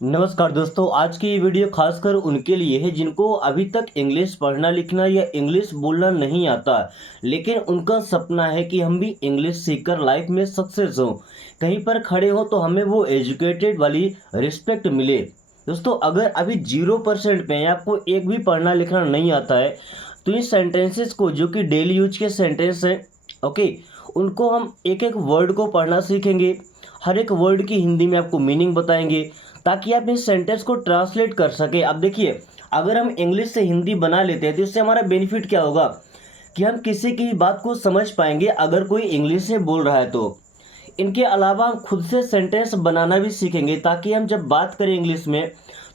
नमस्कार दोस्तों, आज की ये वीडियो खासकर उनके लिए है जिनको अभी तक इंग्लिश पढ़ना लिखना या इंग्लिश बोलना नहीं आता, लेकिन उनका सपना है कि हम भी इंग्लिश सीखकर लाइफ में सक्सेस हों, कहीं पर खड़े हों तो हमें वो एजुकेटेड वाली रिस्पेक्ट मिले। दोस्तों, अगर अभी 0% पे हैं, आपको एक भी पढ़ना लिखना नहीं आता है, तो इन सेंटेंसेस को जो कि डेली यूज के सेंटेंस हैं, ओके, उनको हम एक एक वर्ड को पढ़ना सीखेंगे। हर एक वर्ड की हिंदी में आपको मीनिंग बताएंगे ताकि आप इस सेंटेंस को ट्रांसलेट कर सके। अब देखिए, अगर हम इंग्लिश से हिंदी बना लेते हैं तो इससे हमारा बेनिफिट क्या होगा कि हम किसी की बात को समझ पाएंगे अगर कोई इंग्लिश में बोल रहा है तो। इनके अलावा हम खुद से सेंटेंस बनाना भी सीखेंगे ताकि हम जब बात करें इंग्लिश में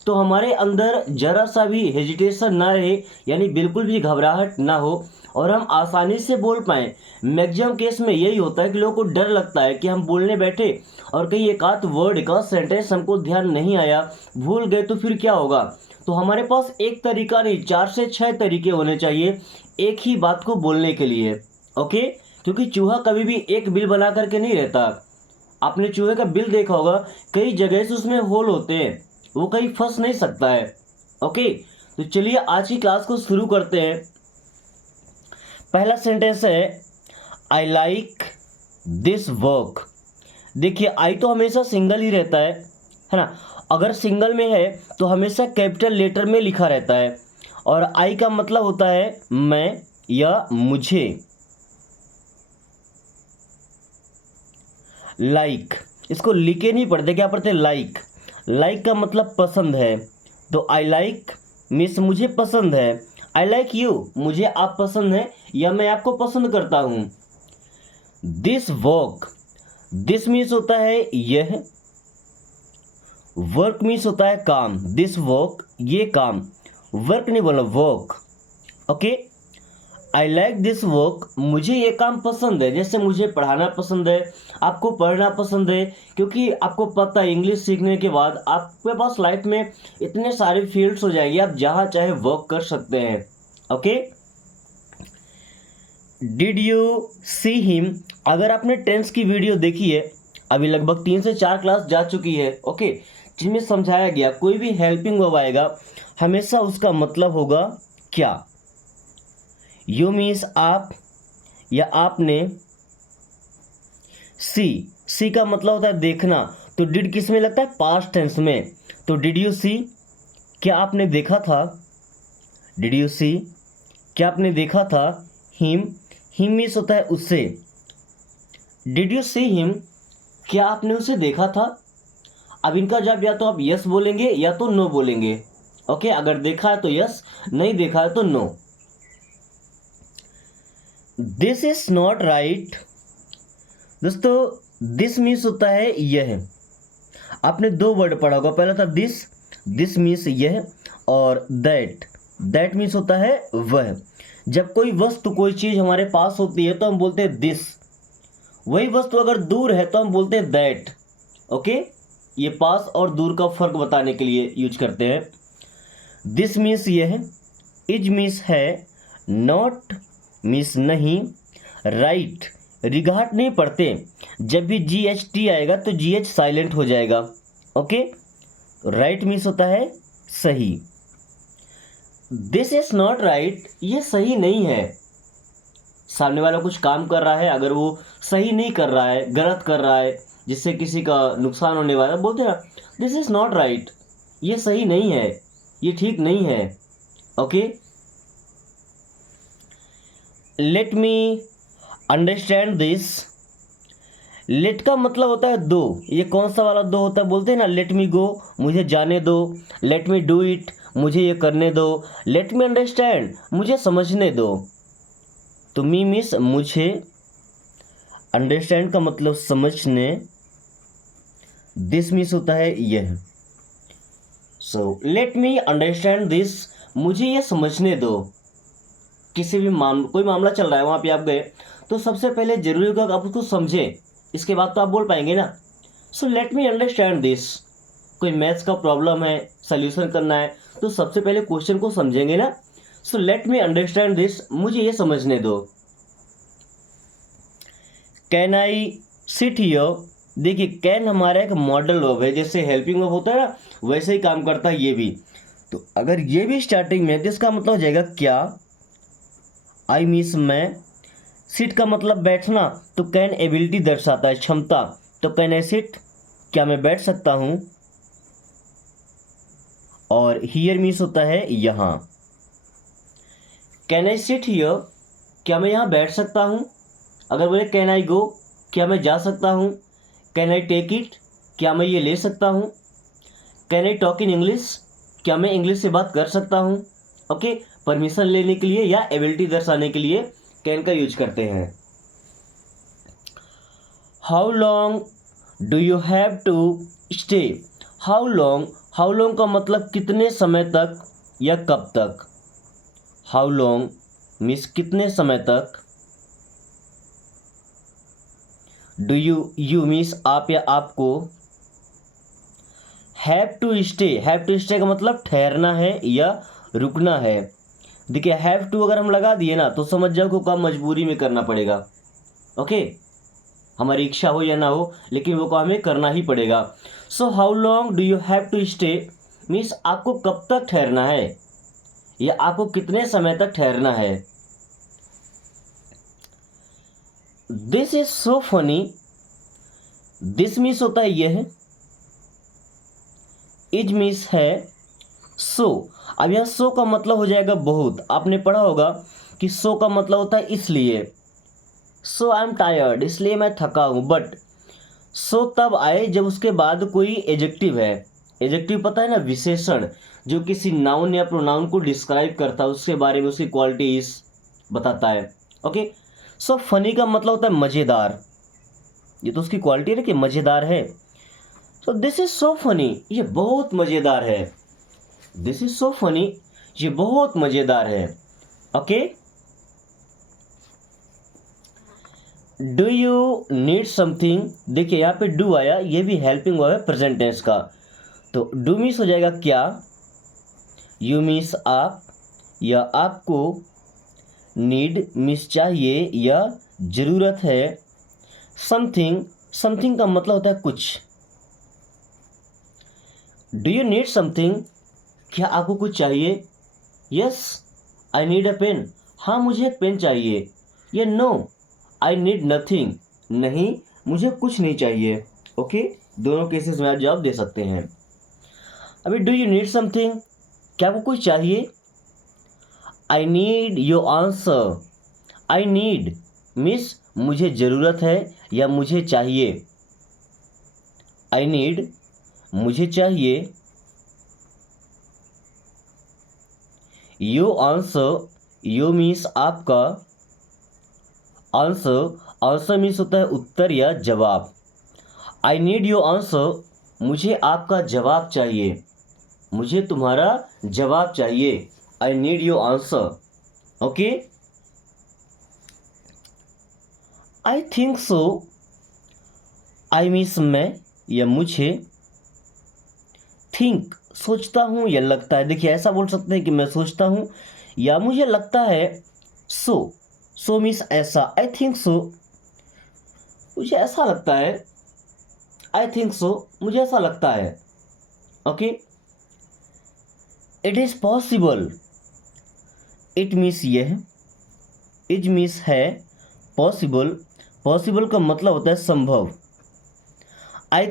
तो हमारे अंदर जरा सा भी हेजिटेशन ना रहे, यानी बिल्कुल भी घबराहट ना हो और हम आसानी से बोल पाएँ। मैक्सिमम केस में यही होता है कि लोगों को डर लगता है कि हम बोलने बैठे और कहीं एक आध वर्ड का सेंटेंस हमको ध्यान नहीं आया, भूल गए तो फिर क्या होगा। तो हमारे पास एक तरीका नहीं, 4 से 6 तरीके होने चाहिए एक ही बात को बोलने के लिए। ओके, क्योंकि चूहा कभी भी एक बिल बना करके नहीं रहता। आपने चूहे का बिल देखा होगा, कई जगह से उसमें होल होते हैं, वो कहीं फंस नहीं सकता है। ओके, तो चलिए आज की क्लास को शुरू करते हैं। पहला सेंटेंस है आई लाइक दिस वर्क। देखिए, आई तो हमेशा सिंगल ही रहता है ना। अगर सिंगल में है तो हमेशा कैपिटल लेटर में लिखा रहता है और आई का मतलब होता है मैं या मुझे। लाइक, इसको लिखे नहीं पढ़ते, क्या पढ़ते, लाइक। लाइक का मतलब पसंद है, तो आई लाइक मीन्स मुझे पसंद है। आई लाइक यू, मुझे आप पसंद है या मैं आपको पसंद करता हूँ। दिस वर्क, दिस मीन्स होता है यह, वर्क मीन्स होता है काम। दिस वर्क, ये काम, वर्क नहीं बोला, work. Okay, I like this work, मुझे ये काम पसंद है। जैसे मुझे पढ़ाना पसंद है, आपको पढ़ना पसंद है, क्योंकि आपको पता है इंग्लिश सीखने के बाद आपके पास लाइफ में इतने सारे फील्ड्स हो जाएंगे, आप जहाँ चाहे वर्क कर सकते हैं। Okay, did you see him, अगर आपने टेंस की वीडियो देखी है, अभी लगभग 3 से 4 क्लास जा चुकी है, ओके, जिनमें समझाया गया कोई भी हेल्पिंग वर्ब आएगा हमेशा उसका मतलब होगा क्या। यू मीन्स आप या आपने। सी का मतलब होता है देखना, तो डिड किस में लगता है, पास्ट टेंस में। तो डिड यू सी, क्या आपने देखा था। डिड यू सी, क्या आपने देखा था। हिम, हिम मीन्स होता है उससे। डिड यू सी हिम, क्या आपने उसे देखा था। अब इनका जवाब या तो आप यस बोलेंगे या तो नो बोलेंगे। ओके, अगर देखा है तो यस, नहीं देखा है तो no. This is not right, दोस्तों दिस मीन्स होता है यह। आपने 2 वर्ड पढ़ा होगा, पहला था दिस, दिस मीन्स यह, और दैट, दैट मीन्स होता है वह। जब कोई वस्तु कोई चीज हमारे पास होती है तो हम बोलते हैं दिस, वही वस्तु अगर दूर है तो हम बोलते हैं दैट। ओके, ये पास और दूर का फर्क बताने के लिए यूज करते हैं। दिस मीन्स यह, इज मीन्स है, नॉट मीन्स नहीं, राइट रिघाट नहीं पढ़ते, जब भी GHT आएगा तो GH साइलेंट हो जाएगा। ओके, राइट मीन्स होता है सही। दिस इज नॉट राइट, ये सही नहीं है। सामने वाला कुछ काम कर रहा है, अगर वो सही नहीं कर रहा है, गलत कर रहा है, जिससे किसी का नुकसान होने वाला, बोलते हैं दिस इज नॉट राइट, ये सही नहीं है, ये ठीक नहीं है। Okay, let me understand this. Let का मतलब होता है दो, ये कौन सा वाला दो होता है, बोलते हैं ना लेट मी गो, मुझे जाने दो। लेट मी डू इट, मुझे ये करने दो। लेट मी अंडरस्टैंड, मुझे समझने दो। तो मी मीन्स मुझे, अंडरस्टैंड का मतलब समझने, दिस मीन्स होता है यह। So let me understand this, मुझे ये समझने दो। किसी भी कोई मामला चल रहा है, वहाँ पे आप गए तो सबसे पहले जरूरी होगा कि आप उसको समझें, इसके बाद तो आप बोल पाएंगे ना। So let me understand this, कोई मैथ्स का प्रॉब्लम है, सॉल्यूशन करना है, तो सबसे पहले क्वेश्चन को समझेंगे ना। So let me understand this, मुझे ये समझने दो। कैन आई सिट हियर, देखिए कैन हमारा एक मॉडल वर्ब है, जैसे हेल्पिंग वर्ब होता है ना, वैसे ही काम करता है ये भी। तो अगर ये भी स्टार्टिंग में है तो इसका मतलब हो जाएगा क्या, आई मिस मैं। सिट का मतलब बैठना, तो कैन एबिलिटी दर्शाता है, क्षमता। तो कैन आई सिट, क्या मैं बैठ सकता हूँ। और हियर मीन्स होता है यहाँ। कैन आई सिट हियर, क्या मैं यहाँ बैठ सकता हूँ। अगर बोले कैन आई गो, क्या मैं जा सकता हूँ। कैन आई टेक इट, क्या मैं ये ले सकता हूँ। Can I talk in English, क्या मैं इंग्लिश से बात कर सकता हूँ। ओके, परमिशन लेने के लिए या एबिलिटी दर्शाने के लिए कैन का यूज करते हैं। How long do you have to stay. How long का मतलब कितने समय तक या कब तक। हाउ लॉन्ग मीन्स कितने समय तक। डू यू मीन्स आप या आपको। हैव टू स्टे का मतलब ठहरना है या रुकना है। देखिए हैव टू अगर हम लगा दिए ना तो समझ जाओ कि काम मजबूरी में करना पड़ेगा। ओके, हमारी इच्छा हो या ना हो लेकिन वो काम हमें करना ही पड़ेगा। So how long do you have to stay means आपको कब तक ठहरना है या आपको कितने समय तक ठहरना है। This is so funny, this means होता है यह, इज मीन्स है, सो। अब यह सो का मतलब हो जाएगा बहुत। आपने पढ़ा होगा कि सो का मतलब होता है इसलिए। सो आई एम टायर्ड, इसलिए मैं थका हूँ। बट सो तब आए जब उसके बाद कोई एजेक्टिव है। एजेक्टिव पता है ना, विशेषण जो किसी नाउन या प्रोनाउन को डिस्क्राइब करता है, उसके बारे में उसकी क्वालिटीज बताता है। ओके, सो फनी का मतलब होता है मज़ेदार। ये तो उसकी क्वालिटी है ना कि मज़ेदार है। So this is so funny, ये बहुत मज़ेदार है। दिस इज सो फनी, ये बहुत मज़ेदार है। Okay, do you need something. देखिए यहाँ पे डू आया, ये भी हेल्पिंग वर्ब है प्रेजेंट टेंस का। तो डू मीन्स हो जाएगा क्या, यू मीन्स आप या आपको, नीड मीन्स चाहिए या ज़रूरत है, समथिंग का मतलब होता है कुछ। डू यू नीड समथिंग, क्या आपको कुछ चाहिए। Yes I need a pen, हाँ मुझे एक पेन चाहिए। या नो आई नीड नथिंग, नहीं मुझे कुछ नहीं चाहिए। ओके, दोनों केसेस में आप जवाब दे सकते हैं। अभी डू यू नीड समथिंग, क्या आपको कुछ चाहिए। I need your answer, I need means मुझे ज़रूरत है या मुझे चाहिए। आई नीड मुझे चाहिए। यो आंसर, यो मीन्स आपका, आंसर मीन्स होता है उत्तर या जवाब। आई नीड योर आंसर, मुझे आपका जवाब चाहिए, मुझे तुम्हारा जवाब चाहिए। I need your answer. Okay, I think so, I means मैं या मुझे, थिंक सोचता हूँ या लगता है। देखिए ऐसा बोल सकते हैं कि मैं सोचता हूँ या मुझे लगता है। सो मीन्स ऐसा, आई थिंक सो मुझे ऐसा लगता है। आई थिंक सो मुझे ऐसा लगता है। Okay, it is possible, it means यह, इज मीन्स है, पॉसिबल का मतलब होता है संभव। आई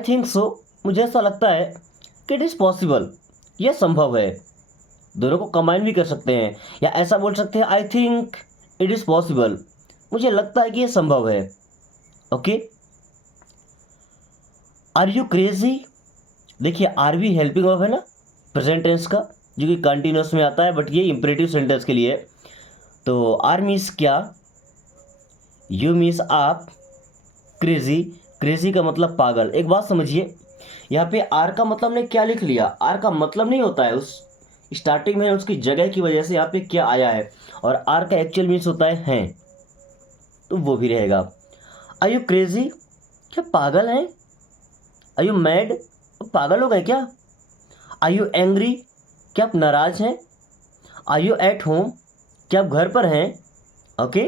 थिंक सो मुझे ऐसा लगता है कि इट इज़ पॉसिबल, यह संभव है। दोनों को कंबाइन भी कर सकते हैं या ऐसा बोल सकते हैं I think it is possible, मुझे लगता है कि यह संभव है। Okay, are you crazy. देखिए आर भी हेल्पिंग वर्ब है ना प्रेजेंट टेंस का, जो कि कंटिन्यूस में आता है बट ये इंपरेटिव सेंटेंस के लिए है। तो आर मीन्स क्या, यू मीन्स आप, क्रेजी का मतलब पागल। एक बात समझिए, यहाँ पे आर का मतलब ने क्या लिख लिया, आर का मतलब नहीं होता है उस स्टार्टिंग में उसकी जगह की वजह से यहाँ पे क्या आया है, और आर का एक्चुअल मीन्स होता है हैं, तो वो भी रहेगा। आर यू क्रेजी, क्या पागल हैं। आर यू मैड, पागल हो गए क्या। आर यू एंग्री, क्या आप नाराज हैं। आर यू एट होम, क्या आप घर पर हैं। Okay,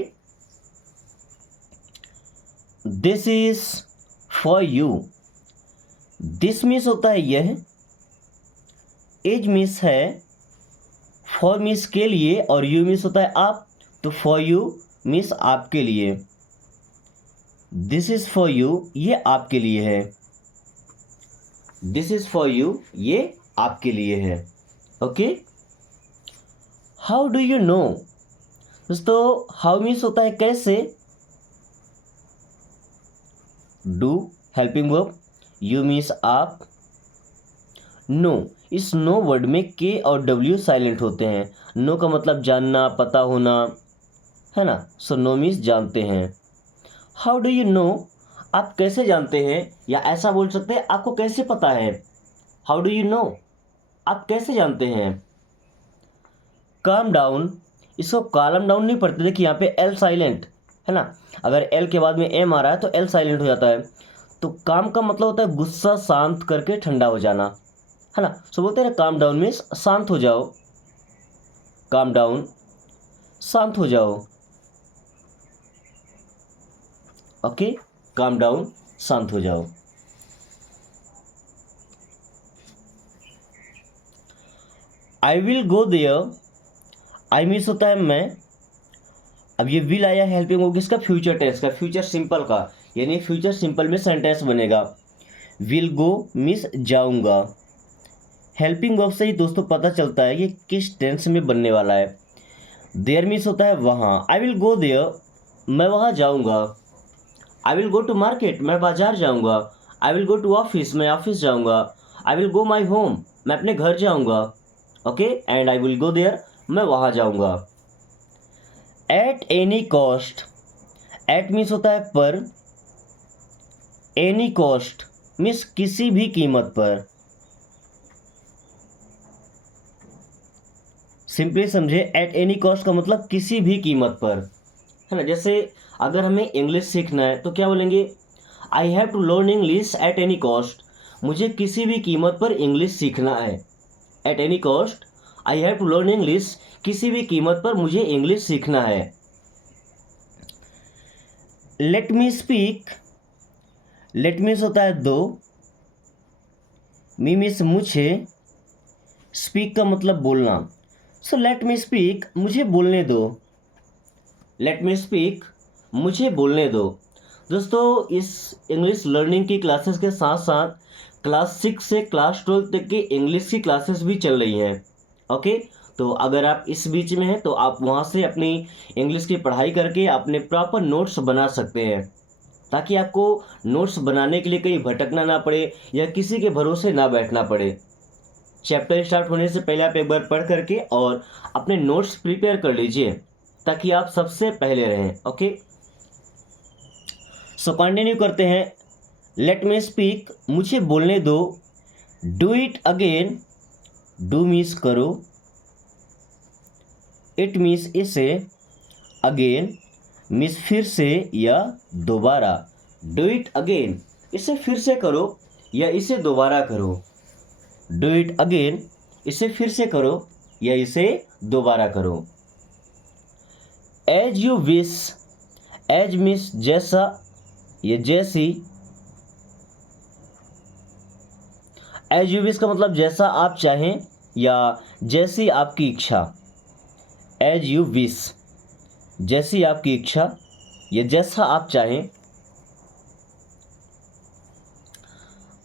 this is for you. This means होता है यह, एज मीन्स है, फॉर मीन्स के लिए, और यू मीन्स होता है आप। तो फॉर यू मीन्स आपके लिए। दिस इज फॉर यू, ये आपके लिए है। दिस इज फॉर यू, ये आपके लिए है। Okay. How do you know. दोस्तों हाउ मीन्स होता है कैसे, do helping verb, you means आप, नो, इस नो वर्ड में के और डब्ल्यू साइलेंट होते हैं। नो का मतलब जानना, पता होना, है ना। सो नो मीन्स जानते हैं। हाउ डू यू नो, आप कैसे जानते हैं, या ऐसा बोल सकते हैं आपको कैसे पता है। हाउ डू यू नो, आप कैसे जानते हैं। काम डाउन, इसको कॉलम डाउन नहीं पढ़ते, देखिए यहाँ पे एल साइलेंट है ना। अगर एल के बाद में एम आ रहा है तो एल साइलेंट हो जाता है। तो काम का मतलब होता है गुस्सा शांत करके ठंडा हो जाना, है ना। सो बोलते हैं काम डाउन मीन्स शांत हो जाओ। काम डाउन, शांत हो जाओ। ओके, काम डाउन, शांत हो जाओ। I will go there, I means होता है मैं। अब ये विल आया हेल्पिंग वर्ब किसका, फ्यूचर टेंस का, फ्यूचर सिंपल का, यानी फ्यूचर सिंपल में सेंटेंस बनेगा। विल गो मीन्स जाऊंगा। हेल्पिंग वर्ब से ही दोस्तों पता चलता है कि किस टेंस में बनने वाला है। देयर मीन्स होता है वहाँ। आई विल गो देयर, मैं वहाँ जाऊंगा। I will go to market, मैं बाजार जाऊंगा। I will go to office, मैं ऑफिस जाऊंगा। I will go my home, मैं अपने घर जाऊंगा। Okay, and I will go there, मैं वहाँ जाऊंगा। At any cost, at means होता है पर, एनी कॉस्ट मीन्स किसी भी कीमत पर। सिंपली समझे, एट एनी कॉस्ट का मतलब किसी भी कीमत पर, है ना। जैसे अगर हमें इंग्लिश सीखना है तो क्या बोलेंगे, I have to learn English at any cost, मुझे किसी भी कीमत पर इंग्लिश सीखना है। At any cost I have to learn English, किसी भी कीमत पर मुझे इंग्लिश सीखना है। Let me speak, let means होता है दो, मी मीन्स मुझे, स्पीक का मतलब बोलना। सो लेट मी स्पीक, मुझे बोलने दो। लेट मी स्पीक, मुझे बोलने दो। दोस्तों इस इंग्लिश लर्निंग की क्लासेस के साथ साथ क्लास 6 से क्लास 12 तक की इंग्लिश की क्लासेस भी चल रही हैं। ओके, तो अगर आप इस बीच में हैं तो आप वहाँ से अपनी इंग्लिश की पढ़ाई करके अपने प्रॉपर नोट्स बना सकते हैं, ताकि आपको नोट्स बनाने के लिए कहीं भटकना ना पड़े या किसी के भरोसे ना बैठना पड़े। चैप्टर स्टार्ट होने से पहले आप एक बार पढ़ करके और अपने नोट्स प्रिपेयर कर लीजिए, ताकि आप सबसे पहले रहें। ओके, सो कंटिन्यू करते हैं। लेट मी स्पीक, मुझे बोलने दो। Do it again, do means करो, इट मीन्स इसे, अगेन मीन्स फिर से या दोबारा। डू इट अगेन, इसे फिर से करो या इसे दोबारा करो। डू इट अगेन, इसे फिर से करो या इसे दोबारा करो। As you wish, as means जैसा या जैसी। एज यू विश का मतलब जैसा आप चाहें या जैसी आपकी इच्छा। एज यू विश, जैसी आपकी इच्छा या जैसा आप चाहें।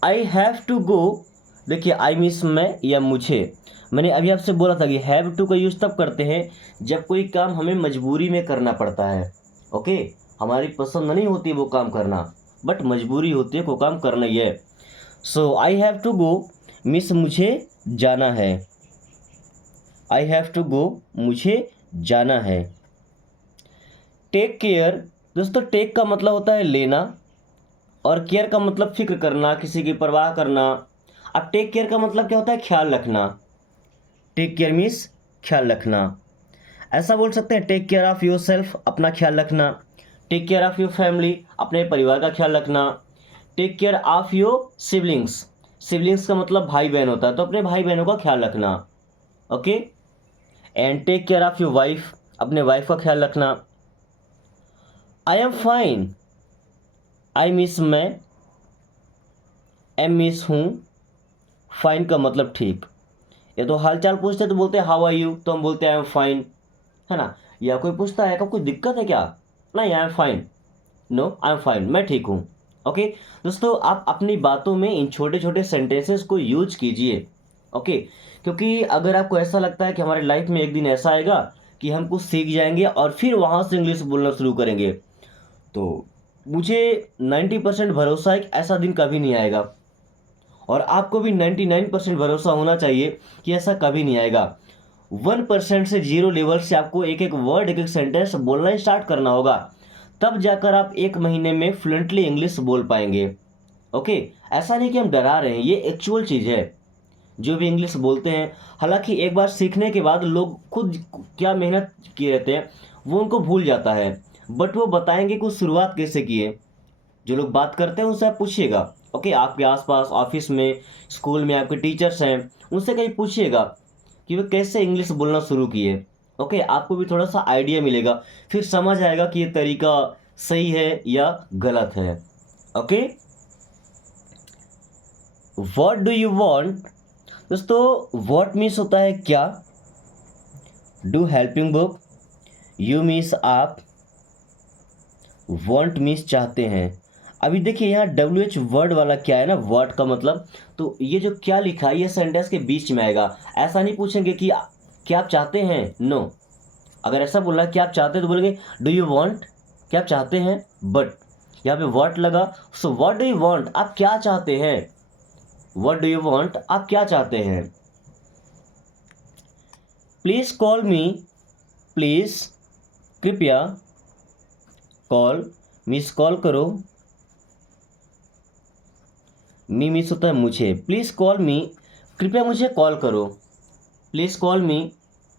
आई हैव टू गो, देखिए आई मीन्स मैं या मुझे। मैंने अभी आपसे बोला था कि हैव टू का यूज़ तब करते हैं जब कोई काम हमें मजबूरी में करना पड़ता है। ओके, हमारी पसंद नहीं होती वो काम करना, बट मजबूरी होती है, कोई काम करना ही है। So I have to go means मुझे जाना है। आई हैव टू गो, मुझे जाना है। टेक केयर, दोस्तों टेक का मतलब होता है लेना, और केयर का मतलब फिक्र करना, किसी की परवाह करना। अब टेक केयर का मतलब क्या होता है, ख्याल रखना। टेक केयर मीन्स ख्याल रखना। ऐसा बोल सकते हैं take care of yourself, अपना ख्याल रखना। Take care of your family, अपने परिवार का ख्याल रखना। Take care of your siblings, siblings का मतलब भाई बहन होता है, तो अपने भाई बहनों का ख्याल रखना। Okay, and take care of your wife, अपने वाइफ का ख्याल रखना। I am fine, I means मैं, एम मिस हूँ, फाइन का मतलब ठीक। ये तो हालचाल पूछते तो बोलते हैं हाउ आर यू, तो हम बोलते हैं आई एम फाइन, है ना। या कोई पूछता है क्या कोई दिक्कत है क्या, नहीं I am fine, no I am fine, मैं ठीक हूँ। ओके दोस्तों, आप अपनी बातों में इन छोटे छोटे सेंटेंसेस को यूज कीजिए। ओके, क्योंकि अगर आपको ऐसा लगता है कि हमारे लाइफ में एक दिन ऐसा आएगा कि हम कुछ सीख जाएंगे और फिर वहाँ से इंग्लिश बोलना शुरू करेंगे, तो मुझे 90% भरोसा है कि ऐसा दिन कभी नहीं आएगा। और आपको भी 99% भरोसा होना चाहिए कि ऐसा कभी नहीं आएगा। 1% से जीरो लेवल से आपको एक एक वर्ड, एक एक सेंटेंस बोलना स्टार्ट करना होगा, तब जाकर आप एक महीने में फ्लुएंटली इंग्लिश बोल पाएंगे। ओके, ऐसा नहीं कि हम डरा रहे हैं, ये एक्चुअल चीज़ है। जो भी इंग्लिश बोलते हैं, हालांकि एक बार सीखने के बाद लोग खुद क्या मेहनत किए रहते हैं वो उनको भूल जाता है, बट वो बताएंगे कि शुरुआत कैसे किए। जो लोग बात करते हैं उनसे आप पूछिएगा। ओके, आपके आसपास ऑफिस में, स्कूल में आपके टीचर्स हैं, उनसे कहीं पूछिएगा कि वे कैसे इंग्लिश बोलना शुरू किए। ओके, आपको भी थोड़ा सा आइडिया मिलेगा, फिर समझ आएगा कि ये तरीका सही है या गलत है। Okay, what do you want. दोस्तों व्हाट मीन्स होता है क्या, do helping book, you means आप, वांट मीन्स चाहते हैं। अभी देखिए यहाँ WH वर्ड वाला क्या है ना, व्हाट का मतलब, तो ये जो क्या लिखा है ये सेंटेंस के बीच में आएगा। ऐसा नहीं पूछेंगे कि क्या आप चाहते हैं, नो। अगर ऐसा बोलना है कि आप चाहते हैं तो बोलेंगे डू यू वांट, क्या आप चाहते हैं, बट यहाँ पे व्हाट लगा, so what do you want, आप क्या चाहते हैं, व्हाट डू यू वांट, आप क्या चाहते हैं। प्लीज कॉल मी, प्लीज कृपया, कॉल मिस कॉल करो, मी मिस होता है मुझे, प्लीज़ कॉल मी, कृपया मुझे कॉल करो, प्लीज़ कॉल मी,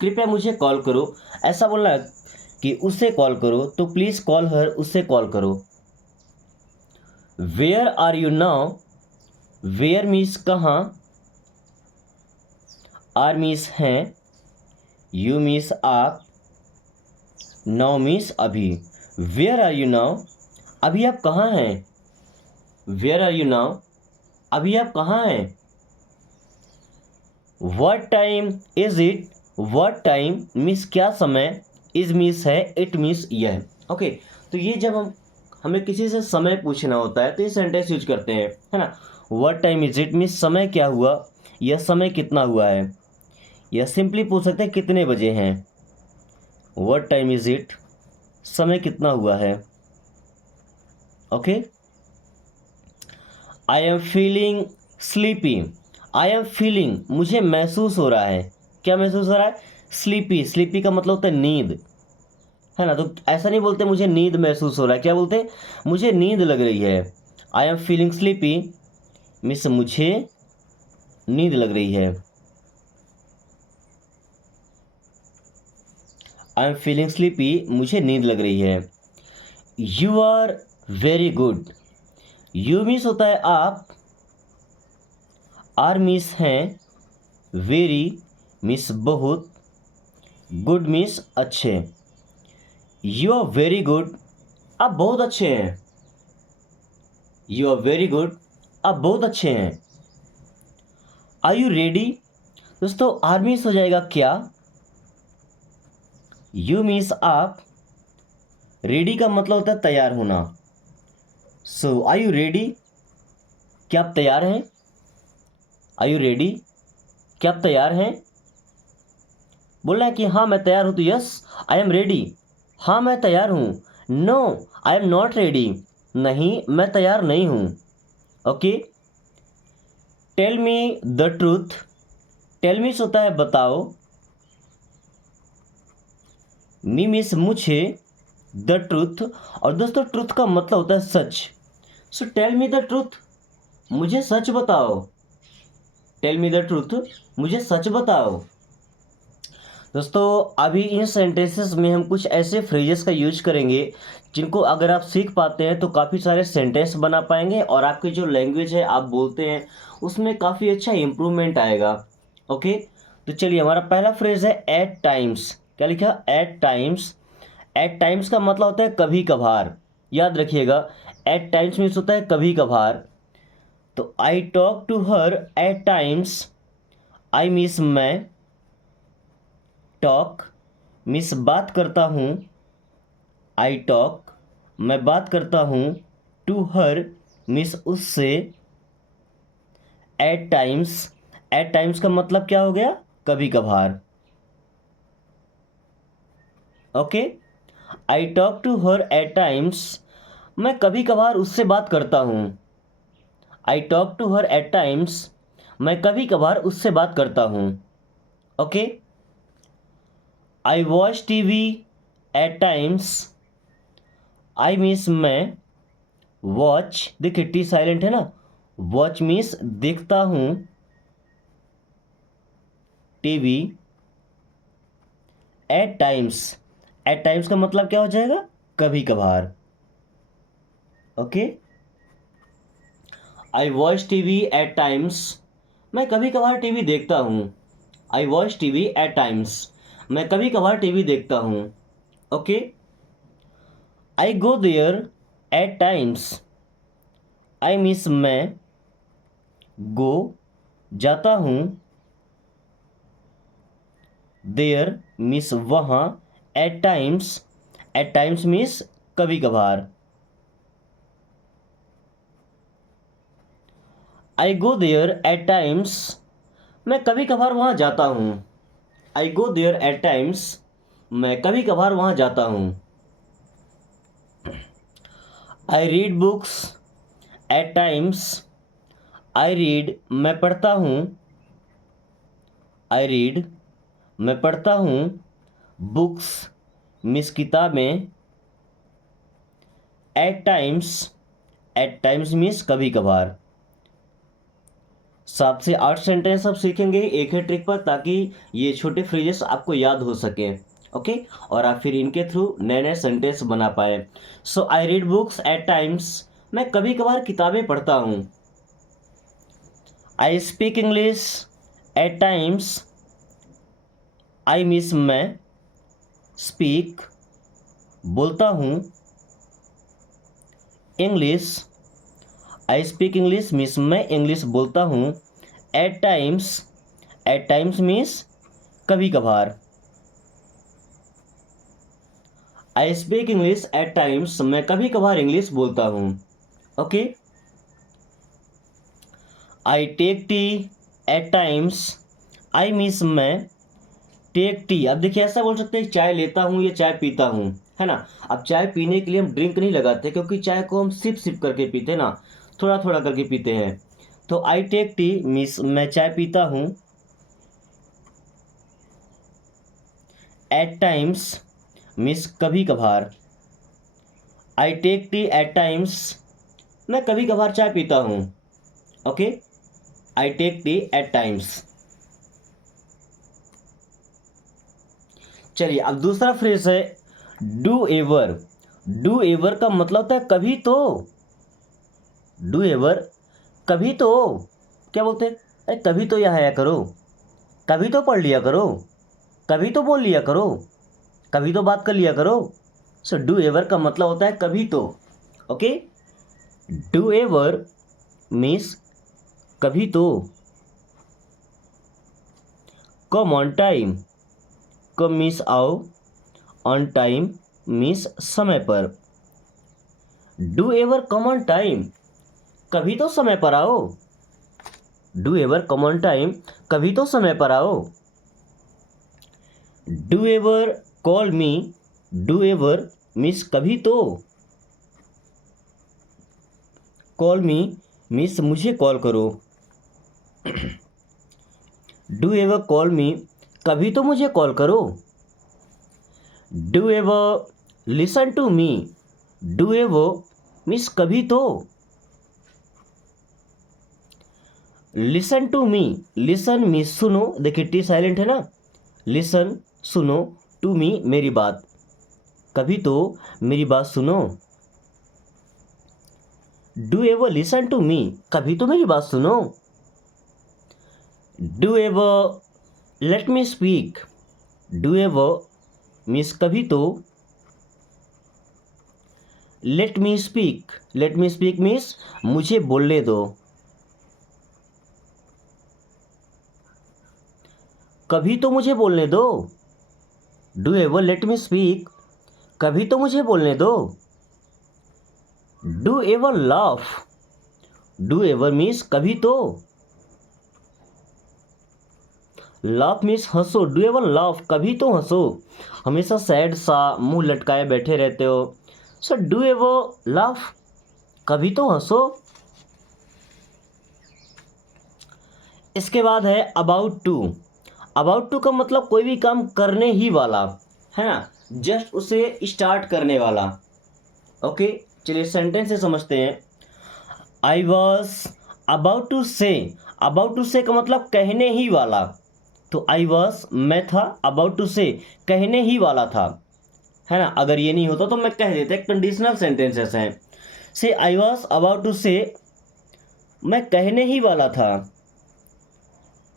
कृपया मुझे कॉल करो। ऐसा बोलना है कि उसे कॉल करो, तो प्लीज़ कॉल हर, उसे कॉल करो। Where are you now, where means कहाँ, आर मीन्स हैं, यू मीन्स आप, नाउ मीन्स अभी। वेयर आर यू नाउ, अभी आप कहाँ हैं, वेयर आर यू नाउ, अभी आप कहाँ हैं। What time is it, what time means क्या समय, इज मीन्स है, इट मीन्स यह। ओके, तो ये जब हमें किसी से समय पूछना होता है तो ये सेंटेंस यूज करते हैं, है ना। What time is it means समय क्या हुआ, यह समय कितना हुआ है। या सिंपली पूछ सकते हैं कितने बजे हैं, व्हाट टाइम इज इट, समय कितना हुआ है। Okay, I am feeling sleepy, I am feeling मुझे महसूस हो रहा है, क्या महसूस हो रहा है, स्लीपी, स्लीपी का मतलब होता है नींद, है ना। तो ऐसा नहीं बोलते मुझे नींद महसूस हो रहा है, क्या बोलते हैं, मुझे नींद लग रही है। I am feeling sleepy means मुझे नींद लग रही है। आई एम फीलिंग स्लीपी, मुझे नींद लग रही है। You are very good, you means होता है आप, आर मीन्स हैं, वेरी मीन्स बहुत, गुड मीन्स अच्छे। यू आर वेरी गुड, आप बहुत अच्छे हैं, यू आर वेरी गुड, आप बहुत अच्छे हैं। आर यू रेडी, दोस्तों आर मीन्स हो जाएगा क्या, यू मीन्स आप, रेडी का मतलब होता है तैयार होना। सो आर यू रेडी, क्या आप तैयार हैं, आर यू रेडी, क्या आप तैयार हैं। बोलना है कि हाँ मैं तैयार हूँ, तो यस आई एम रेडी, हाँ मैं तैयार हूँ। No I am not ready, नहीं मैं तैयार नहीं हूँ। Okay, tell me the truth, tell me होता है बताओ, मी मीन्स मुझे, द ट्रूथ, और दोस्तों ट्रूथ का मतलब होता है सच। So tell me the truth, मुझे सच बताओ, टेल मी द ट्रूथ, मुझे सच बताओ। दोस्तों अभी इन सेंटेंसेस में हम कुछ ऐसे फ्रेजेस का यूज करेंगे जिनको अगर आप सीख पाते हैं तो काफ़ी सारे सेंटेंस बना पाएंगे और आपकी जो लैंग्वेज है आप बोलते हैं उसमें काफ़ी अच्छा इम्प्रूवमेंट आएगा। ओके, तो चलिए हमारा पहला फ्रेज है एट टाइम्स। क्या लिखा, एट टाइम्स। एट टाइम्स का मतलब होता है कभी कभार, याद रखिएगा। एट टाइम्स मीन्स होता है कभी कभार। तो I talk to her at times, I means मैं, टॉक मीन्स बात करता हूँ, आई टॉक मैं बात करता हूँ, टू हर मीन्स उससे, एट टाइम्स, एट टाइम्स का मतलब क्या हो गया, कभी कभार। Okay, I talk to her at times, मैं कभी कभार उससे बात करता हूँ। I talk to her at times, मैं कभी कभार उससे बात करता हूँ। Okay, I watch TV at times, I means मैं, वॉच देखिए टी साइलेंट है ना, वॉच मीन्स देखता हूँ, TV, at times, at times का मतलब क्या हो जाएगा, कभी कभार। Okay, I watch TV at times, मैं कभी कभार टीवी देखता हूँ। I watch TV at times, मैं कभी कभार टीवी देखता हूँ। Okay, I go there at times, I means मैं, गो जाता हूँ, देयर मीन्स वहाँ, एट टाइम्स मीन्स कभी कभार। आई गो देयर एट टाइम्स, मैं कभी कभार वहाँ जाता हूँ। I go there at times, मैं कभी कभार वहाँ जाता हूँ। I read books at times, I read मैं पढ़ता हूँ, आई रीड मैं पढ़ता हूँ, बुक्स मिस किताबें, एट टाइम्स मीन्स कभी कभार। 7 से 8 सेंटेंस आप सीखेंगे एक ही ट्रिक पर, ताकि ये छोटे फ्रेजेस आपको याद हो सके। ओके, और आप फिर इनके थ्रू नए नए सेंटेंस बना पाए। So I read books at times, मैं कभी कभार किताबें पढ़ता हूँ। I speak English at times, I means मैं, स्पीक बोलता हूँ, English, I speak English means मैं इंग्लिश बोलता हूँ, एट टाइम्स मीन्स कभी कभार। I speak English at times, मैं कभी कभार इंग्लिश बोलता हूँ। Okay, I take tea at times, I means मैं, टेक टी अब देखिए ऐसा बोल सकते हैं चाय लेता हूँ या चाय पीता हूँ, है ना। अब चाय पीने के लिए हम ड्रिंक नहीं लगाते, क्योंकि चाय को हम सिप सिप करके पीते हैं ना, थोड़ा थोड़ा करके पीते हैं। तो आई टेक टी मीन्स मैं चाय पीता हूँ, एट टाइम्स मीन्स कभी कभार। I take tea at times, मैं कभी कभार चाय पीता हूँ। Okay, I take tea at times. चलिए अब दूसरा फ्रेज है डू एवर। डू एवर का मतलब होता है कभी तो। डू एवर कभी तो, क्या बोलते हैं, अरे कभी तो यहाँ आया करो, कभी तो पढ़ लिया करो, कभी तो बोल लिया करो, कभी तो बात कर लिया करो। सो डू एवर का मतलब होता है कभी तो। ओके, डू एवर मीन्स कभी तो। Come on time, come means आओ, ऑन टाइम मीन्स समय पर। Do ever come on time, कभी तो समय पर आओ। Do ever come on time, कभी तो समय पर आओ। Do ever call me, do ever means कभी तो। कॉल मी मीन्स मुझे कॉल करो। डू एवर कॉल मी, कभी तो मुझे कॉल करो। Do ever listen to me, do ever means कभी तो। Listen to me, listen means सुनो, देखिए टी साइलेंट है ना, लिसन सुनो, टू मी मेरी बात, कभी तो मेरी बात सुनो। Do ever listen to me, कभी तो मेरी बात सुनो। Do ever let me speak, do ever means कभी तो। Let me speak, let me speak means मुझे बोलने दो। कभी तो मुझे बोलने दो, do ever let me speak, कभी तो मुझे बोलने दो। Do ever laugh, do ever means कभी तो, लाफ मीन्स हंसो, डू एवर लाफ कभी तो हंसो। हमेशा सैड सा मुंह लटकाए बैठे रहते हो, सो डू एवर लाफ कभी तो हंसो। इसके बाद है अबाउट टू। अबाउट टू का मतलब कोई भी काम करने ही वाला, है ना, जस्ट उसे स्टार्ट करने वाला। ओके, चलिए सेंटेंस से समझते हैं। आई वॉज अबाउट टू से, अबाउट टू से का मतलब कहने ही वाला, तो आई वॉज मैं था, अबाउट टू से कहने ही वाला था, है ना। अगर ये नहीं होता तो मैं कह देता, कंडीशनल सेंटेंसेस हैं। से आई वॉज अबाउट टू से मैं कहने ही वाला था,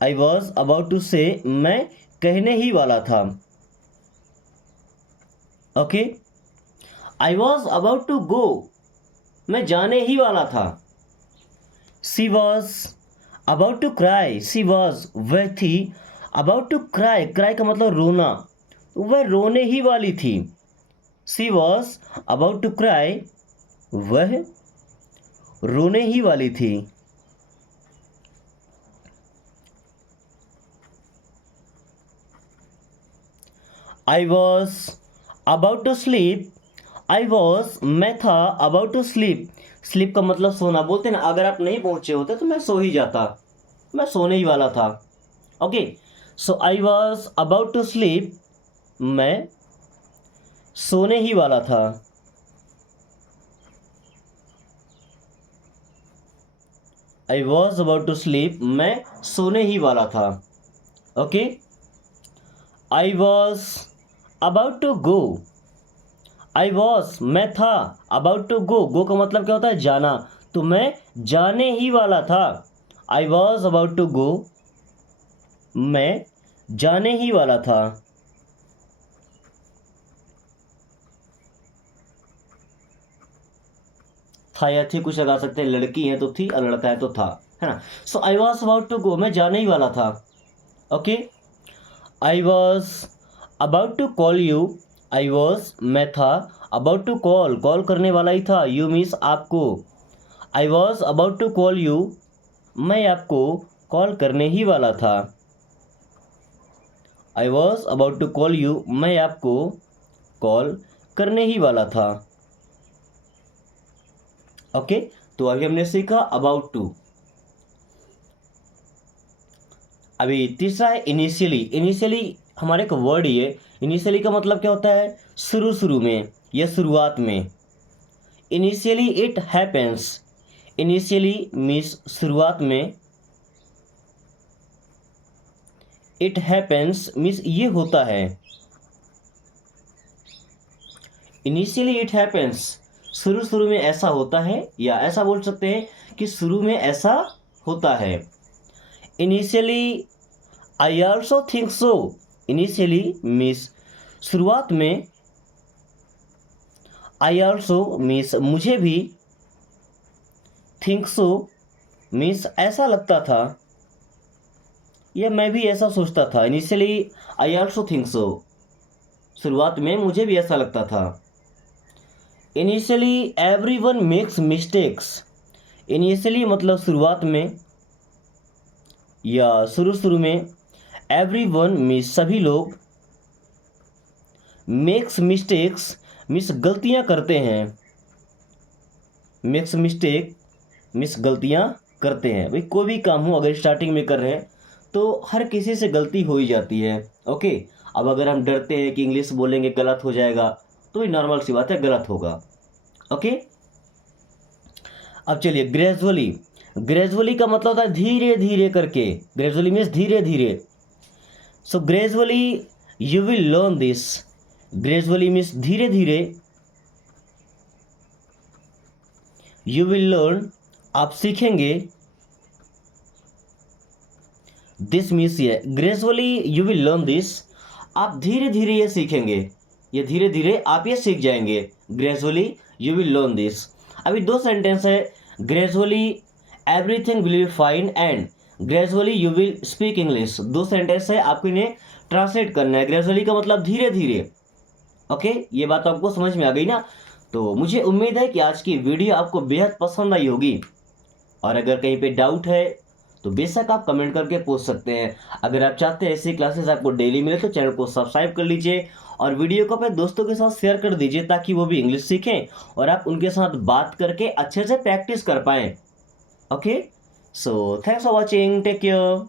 आई वॉज अबाउट टू से मैं कहने ही वाला था। Okay, I was about to go मैं जाने ही वाला था। She was about to cry, she was वह थी, अबाउट टू क्राई, क्राई का मतलब रोना, वह रोने ही वाली थी। She was about to cry, वह रोने ही वाली थी। I was about to sleep, I was मैं था, अबाउट टू स्लीप, स्लीप का मतलब सोना, बोलते ना अगर आप नहीं पहुंचे होते तो मैं सो ही जाता, मैं सोने ही वाला था। Okay, so I was about to sleep, मैं सोने ही वाला था। I was about to sleep, मैं सोने ही वाला था। Okay, I was about to go, I was मैं था, अबाउट टू गो, गो का मतलब क्या होता है जाना, तो मैं जाने ही वाला था। I was about to go, मैं जाने ही वाला था। था या थी कुछ लगा सकते हैं, लड़की है तो थी और लड़का है तो था, है ना। So I was about to go, मैं जाने ही वाला था। Okay, I was about to call you, I was मैं था, अबाउट टू कॉल, कॉल करने वाला ही था, यू मीन्स आपको। I was about to call you, मैं आपको कॉल करने ही वाला था। I was about to call you, मैं आपको कॉल करने ही वाला था। ओके, तो अभी हमने सीखा अबाउट टू। अभी तीसरा है इनिशियली। इनिशियली हमारे एक वर्ड ही है, इनिशियली का मतलब क्या होता है शुरू शुरू में या शुरुआत में। Initially it happens, initially means शुरुआत में, इट हैपेंस मीन्स ये होता है। इनिशियली इट हैपेंस, शुरू शुरू में ऐसा होता है, या ऐसा बोल सकते हैं कि शुरू में ऐसा होता है। Initially I also think so, initially means शुरुआत में, आई ऑल्सो मीन्स मुझे भी, थिंक सो मीन्स ऐसा लगता था, या मैं भी ऐसा सोचता था। Initially I also think so, शुरुआत में मुझे भी ऐसा लगता था। Initially every one makes mistakes, initially मतलब शुरुआत में या शुरू शुरू में, एवरी वन मीन्स सभी लोग, मेक्स मिस्टेक्स मीन्स गलतियां करते हैं, मेक्स मिस्टेक मीन्स गलतियां करते हैं। भाई कोई भी काम हो अगर स्टार्टिंग में कर रहे हैं तो हर किसी से गलती हो ही जाती है। ओके, अब अगर हम डरते हैं कि इंग्लिश बोलेंगे गलत हो जाएगा तो ये नॉर्मल सी बात है, गलत होगा। ओके, अब चलिए ग्रेजुअली। ग्रेजुअली का मतलब होता है धीरे धीरे करके, ग्रेजुअली मीन्स धीरे धीरे। So gradually you will learn this, gradually means धीरे धीरे, यू विल लर्न आप सीखेंगे, दिस मीन्स ये gradually you will learn this, आप धीरे धीरे ये सीखेंगे, ये धीरे धीरे आप ये सीख जाएंगे। Gradually you will learn this. अभी दो सेंटेंस है, gradually everything will be fine and gradually you will speak English. दो सेंटेंस है, आपको इन्हें ट्रांसलेट करना है। ग्रेजुअली का मतलब धीरे धीरे। ओके, ये बात आपको समझ में आ गई ना। तो मुझे उम्मीद है कि आज की वीडियो आपको बेहद पसंद आई होगी, और अगर कहीं पे डाउट है तो बेशक आप कमेंट करके पूछ सकते हैं। अगर आप चाहते हैं ऐसी क्लासेस आपको डेली मिले तो चैनल को सब्सक्राइब कर लीजिए और वीडियो को अपने दोस्तों के साथ शेयर कर दीजिए, ताकि वो भी इंग्लिश सीखें और आप उनके साथ बात करके अच्छे से प्रैक्टिस कर पाएं। Okay, so thanks for watching, take care.